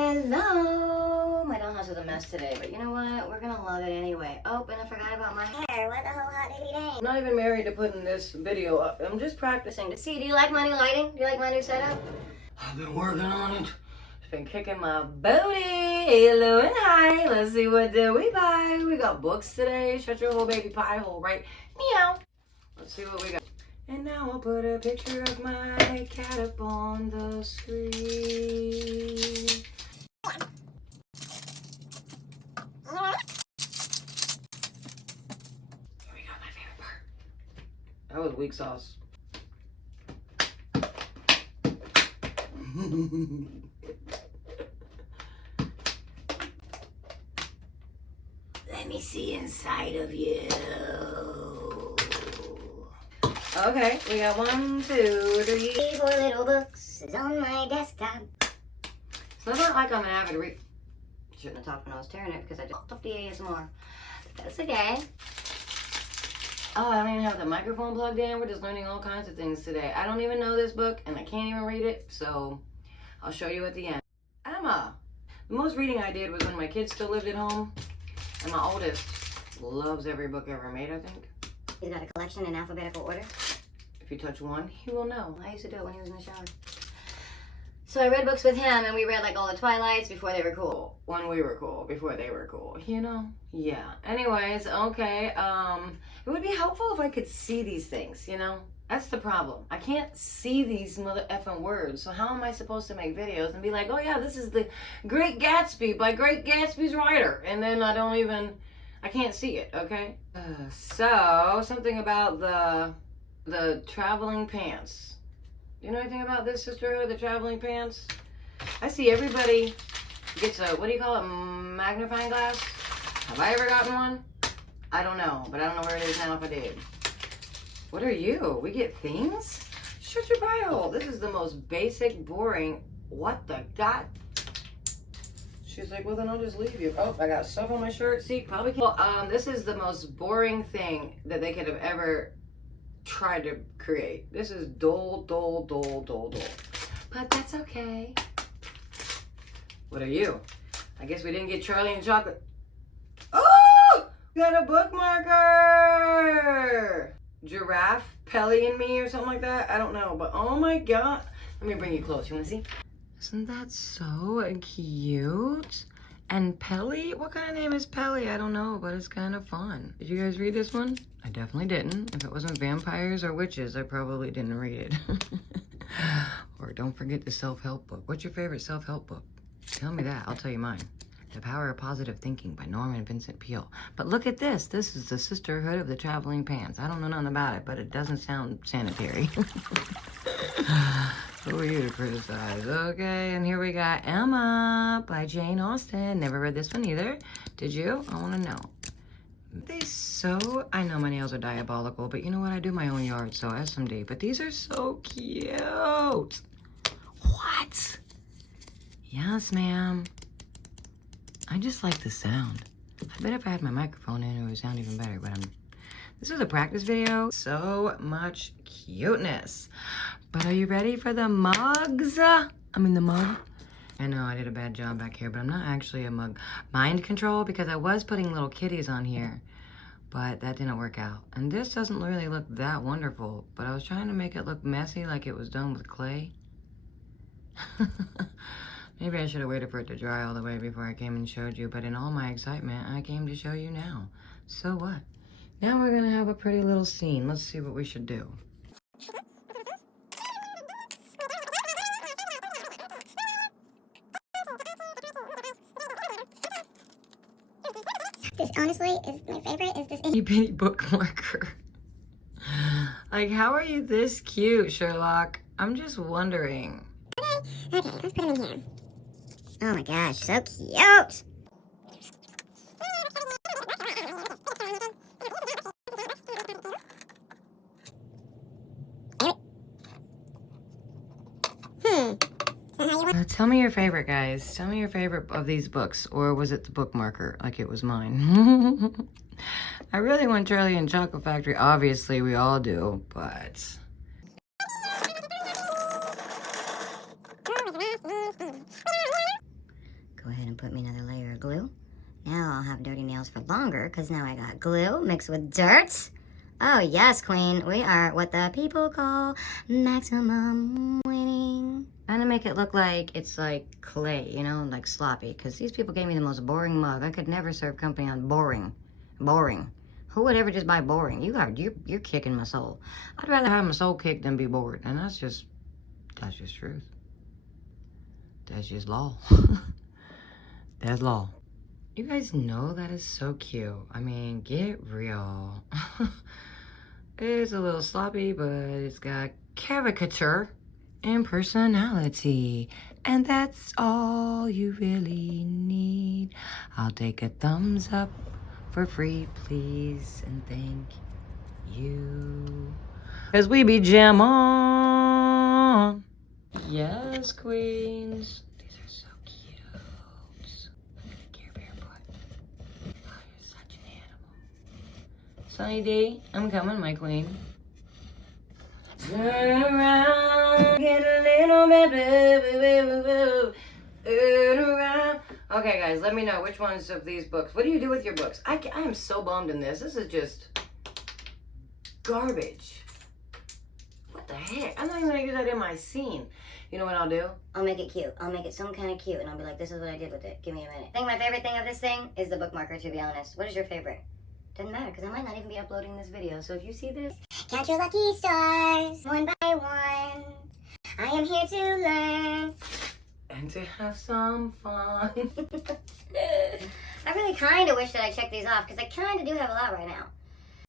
Hello! My dollhouse is a mess today, but you know what? We're gonna love it anyway. Oh, and I forgot about my hair. What the whole hot diggity dang? I'm not even married to putting this video up. I'm just practicing to see. Do you like my new lighting? Do you like my new setup? I've been working on it. It's been kicking my booty. Hello and hi. Let's see what did we buy. We got books today. Shut your whole baby pie hole, right? Meow. Let's see what we got. And now I'll put a picture of my cat up on the screen. Here we go, my favorite part. That was weak sauce. Let me see inside of you. Okay, we got 1, 2, 3, 4 little books on my desktop. So it's not like I'm an avid reader. Shouldn't have talked when I was tearing it because I just took the ASMR. But that's okay. Oh, I don't even have the microphone plugged in. We're just learning all kinds of things today. I don't even know this book and I can't even read it, so I'll show you at the end. Emma. The most reading I did was when my kids still lived at home, and my oldest loves every book ever made, I think. He's got a collection in alphabetical order. If you touch one, he will know. I used to do it when he was in the shower. So I read books with him, and we read like all the Twilights before they were cool. When we were cool, before they were cool, you know? Yeah. Anyways, okay. It would be helpful if I could see these things, you know? That's the problem. I can't see these mother effing words. So how am I supposed to make videos and be like, oh yeah, this is the Great Gatsby by Great Gatsby's writer, and then I can't see it, okay? So, something about the traveling pants. Do you know anything about this, sisterhood, the traveling pants? I see everybody gets a, what do you call it, magnifying glass? Have I ever gotten one? I don't know, but I don't know where it is now if I did. What are you? We get things? Shut your pie hole. This is the most basic, boring, what the god? She's like, well, then I'll just leave you. Oh, I got stuff on my shirt. See, probably can't. Well, this is the most boring thing that they could have ever tried to create. This is dull. But that's okay. What are you? I guess we didn't get Charlie and Chocolate. Oh! We got a bookmarker! Giraffe, Pelly and me or something like that. I don't know, but oh my god. Let me bring you close. You want to see? Isn't that so cute? And Pelly? What kind of name is Pelly? I don't know, but it's kind of fun. Did you guys read this one? I definitely didn't. If it wasn't vampires or witches, I probably didn't read it. Or don't forget the self-help book. What's your favorite self-help book? Tell me that. I'll tell you mine. The Power of Positive Thinking by Norman Vincent Peale. But look at this. This is the Sisterhood of the Traveling Pants. I don't know nothing about it, but it doesn't sound sanitary. Who are you to criticize? Okay, and here we got Emma by Jane Austen. Never read this one either. Did you? I want to know. I know my nails are diabolical, but you know what? I do my own yard, so SMD. But these are so cute. What? Yes, ma'am. I just like the sound. I bet if I had my microphone in, it would sound even better, but this is a practice video. So much cuteness. But are you ready for the mugs? The mug. I know I did a bad job back here, but I'm not actually a mug. Mind control, because I was putting little kitties on here, but that didn't work out. And this doesn't really look that wonderful, but I was trying to make it look messy like it was done with clay. Maybe I should have waited for it to dry all the way before I came and showed you, but in all my excitement, I came to show you now. So what? Now we're gonna have a pretty little scene. Let's see what we should do. This honestly is my favorite, is this Itty bitty bookmarker. Like, how are you this cute, Sherlock? I'm just wondering. Okay, let's put him in here. Oh my gosh, so cute! Tell me your favorite, guys. Tell me your favorite of these books. Or was it the bookmarker, like it was mine? I really want Charlie and Chocolate Factory. Obviously, we all do, but... and put me another layer of glue. Now I'll have dirty nails for longer because now I got glue mixed with dirt. Oh yes, queen. We are what the people call maximum winning. I'm gonna make it look like it's like clay, you know, like sloppy. Because these people gave me the most boring mug. I could never serve company on boring. Boring. Who would ever just buy boring? You're kicking my soul. I'd rather have my soul kicked than be bored. And that's just truth. That's just law. That's law. You guys know that is so cute. I mean, get real. It's a little sloppy, but it's got caricature and personality. And that's all you really need. I'll take a thumbs up for free, please, and thank you. 'Cause we be jam on. Yes, queens. These are so cute. Care Bear butt. Oh, you're such an animal. Sunny D, I'm coming, my queen. Turn around, get a little bit, turn around. Okay, guys, let me know which ones of these books. What do you do with your books? I am so bummed in this. This is just garbage. What the heck? I'm not even gonna do that in my scene. You know what I'll do? I'll make it cute. I'll make it some kind of cute, and I'll be like, this is what I did with it. Give me a minute. I think my favorite thing of this thing is the bookmarker, to be honest. What is your favorite? Doesn't matter, because I might not even be uploading this video. So if you see this, Count your lucky stars, one by one. I am here to learn. and to have some fun. I really kind of wish that I checked these off, because I kind of do have a lot right now.